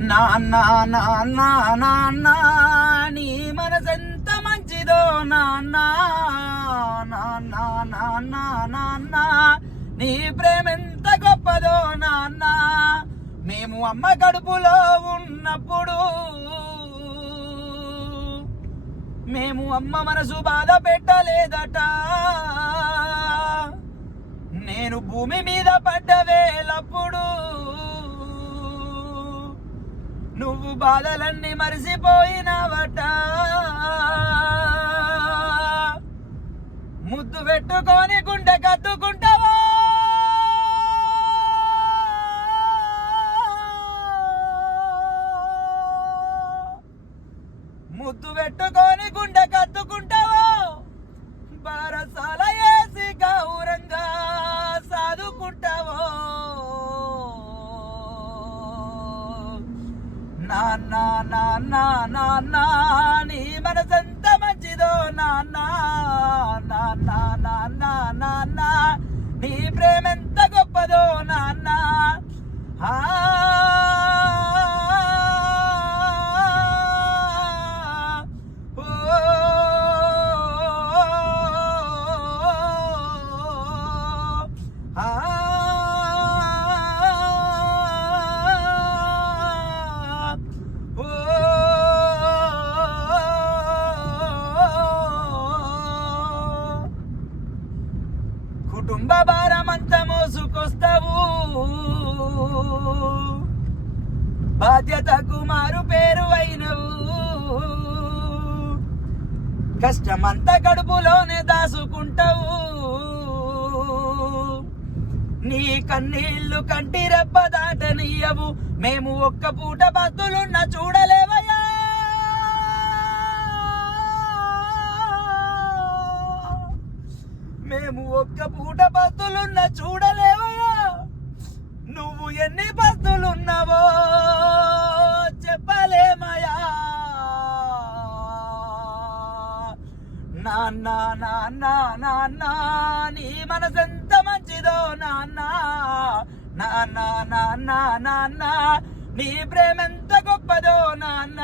నాన్న నాన్న నాన్న నీ మనసెంత మంచిదో నాన్న నాన్న నాన్న నాన్న నీ ప్రేమెంత గొప్పదో నాన్న మేము అమ్మ కడుపులో ఉన్నప్పుడు మేము అమ్మ మనసు బాధ పెట్టలేదట నేను భూమి మీద పడ్డ వేలప్పుడు నువ్వు బాధలన్నీ మరిసిపోయినావట ముద్దు పెట్టుకొని గుండె కత్తుకుంటావా ముద్దు పెట్టుకొని గుండె కత్తుకుంటావా బారసాల వేసి గౌరంగా సాదుకుంటావో నాన్న నాన్న నాన్న నీ మనసెంత మంచిదో నాన్న నాన్న నాన్న నాన్న నీ ప్రేమెంత గొప్పదో నాన్న కుటుంబ భారమంతా మోసుకొస్తావు బాధ్యతకు మారు పేరు అయినవు కష్టమంతా కడుపులోనే దాసుకుంటావు నీ కన్నీళ్లు కంటి రెప్ప దాటనీయవు మేము ఒక్క పూట బతులున్న చూడలేవయ్యా మేము ఒక్క పూట బతులున్న చూడలేవయ్యా నువ్వు ఎన్ని బతులున్నావో చెప్పలేమయ్యా నాన్న నాన్న నాన్న నీ మనసెంత మంచిదో నాన్న నాన్న నాన్న నాన్న నీ ప్రేమెంత గొప్పదో నాన్న